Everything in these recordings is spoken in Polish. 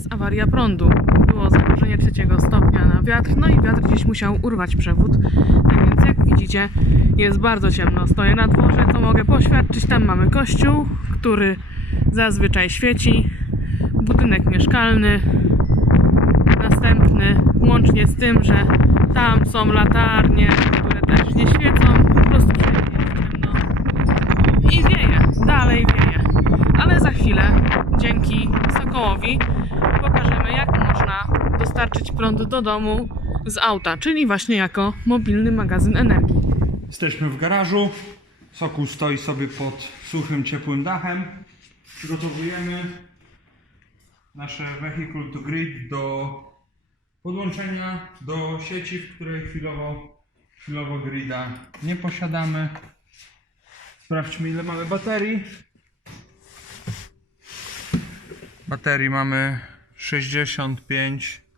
jest awaria prądu. Było zagrożenie trzeciego stopnia na wiatr, no i wiatr gdzieś musiał urwać przewód. Tak więc jak widzicie, jest bardzo ciemno. Stoję na dworze, co mogę poświadczyć. Tam mamy kościół, który zazwyczaj świeci. Budynek mieszkalny. Następny, łącznie z tym, że tam są latarnie, które też nie świecą. Po prostu wszędzie jest ciemno. I wieje, dalej wieje. Ale za chwilę, dzięki Sokołowi, dostarczyć prąd do domu z auta, czyli właśnie jako mobilny magazyn energii. Jesteśmy w garażu. Sokół stoi sobie pod suchym, ciepłym dachem. Przygotowujemy nasze vehicle to grid do podłączenia do sieci, w której chwilowo, chwilowo grida nie posiadamy. Sprawdźmy ile mamy baterii. Baterii mamy 65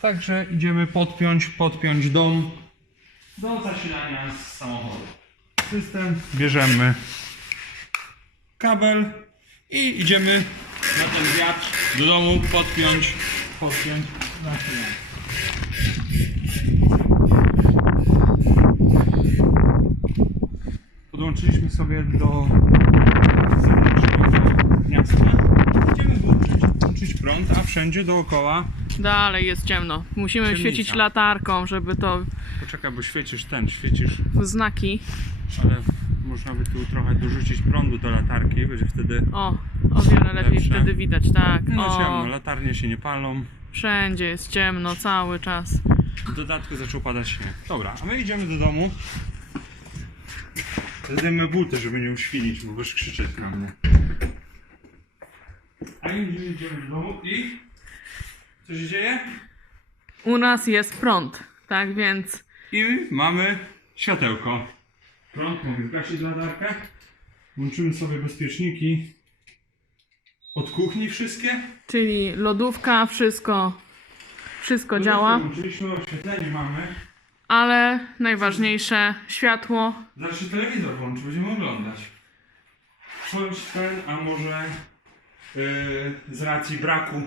Także idziemy podpiąć, podpiąć dom do zasilania z samochodu. System, bierzemy kabel i idziemy na ten wiatr do domu podpiąć, podpiąć zasilanie. Podłączyliśmy sobie do zewnętrznego gniazda. Idziemy włączyć, włączyć prąd, a wszędzie dookoła Dalej jest ciemno. Musimy Ciemnica. świecić latarką, żeby to Poczekaj, bo świecisz ten, świecisz, znaki. ale można by tu trochę dorzucić prądu do latarki, będzie wtedy O, o wiele lepiej Lepsze. wtedy widać, tak. no O, ciemno, latarnie się nie palą. wszędzie jest ciemno cały czas. W dodatku zaczął padać śnieg. Dobra, a my idziemy do domu. Zdejmę buty, żeby nie uświnić, bo będziesz krzyczeć na mnie. My idziemy do domu i... Co się dzieje? U nas jest prąd, tak więc I mamy światełko. Prąd, mogę zgasić latarkę. Włączymy sobie bezpieczniki. Od kuchni wszystkie. czyli lodówka, wszystko, wszystko działa, Włączyliśmy oświetlenie mamy. ale najważniejsze światło. Znaczy telewizor włączy, będziemy oglądać. Coś ten, a może z racji braku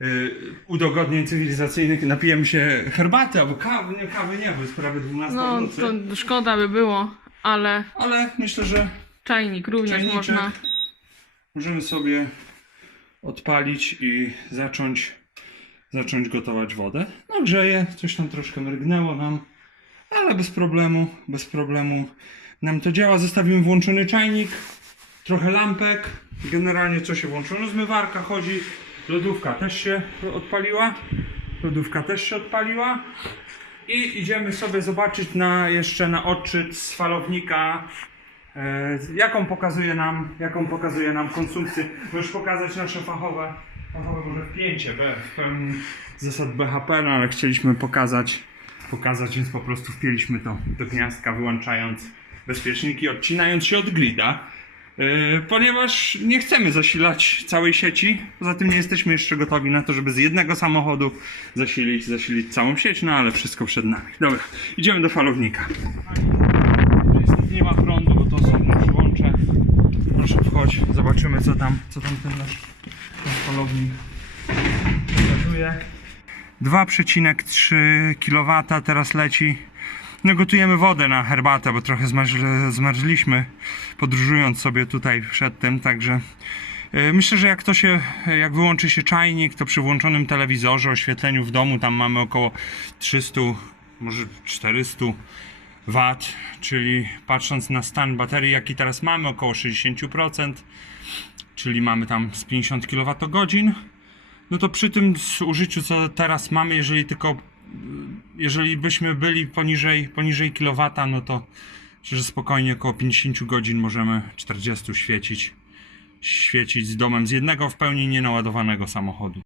yy, udogodnień cywilizacyjnych napijemy się herbaty albo kawy, nie kawy nie, bo jest prawie 12 No nocy. to szkoda by było, ale Ale myślę, że czajnik również można. możemy sobie odpalić i zacząć, zacząć gotować wodę. No grzeje, coś tam troszkę mrygnęło nam, ale bez problemu, bez problemu nam to działa. Zostawimy włączony czajnik, trochę lampek, generalnie co się włączyło, no zmywarka chodzi, lodówka też się odpaliła, lodówka też się odpaliła. I idziemy sobie zobaczyć na, jeszcze na odczyt z falownika E, jaką pokazuje nam, jaką pokazuje nam konsumpcję. Możesz pokazać nasze fachowe, fachowe może wpięcie w pełni zasad BHP, no ale chcieliśmy pokazać, pokazać, więc po prostu wpięliśmy to do gniazdka, wyłączając bezpieczniki, odcinając się od grida. E, Ponieważ nie chcemy zasilać całej sieci, poza tym nie jesteśmy jeszcze gotowi na to, żeby z jednego samochodu zasilić, zasilić całą sieć, no ale wszystko przed nami. Dobra, idziemy do falownika. Nie ma prądu, bo to sobie przyłączę. Proszę wchodź, zobaczymy co tam, co tam ten nasz, nasz falownik pokazuje. 2,3 kW teraz leci. No gotujemy wodę na herbatę, bo trochę zmarzli, zmarzliśmy podróżując sobie tutaj przed tym, także e, Myślę, że jak to się, jak wyłączy się czajnik, to przy włączonym telewizorze, oświetleniu w domu, tam mamy około 300, może 400 Watt, czyli patrząc na stan baterii, jaki teraz mamy, około 60%, czyli mamy tam z 50 kWh, no to przy tym użyciu, co teraz mamy, jeżeli tylko, jeżeli byśmy byli poniżej, poniżej kilowata, no to myślę, że spokojnie około 50 godzin możemy 40 świecić, świecić z domem z jednego w pełni nienaładowanego samochodu.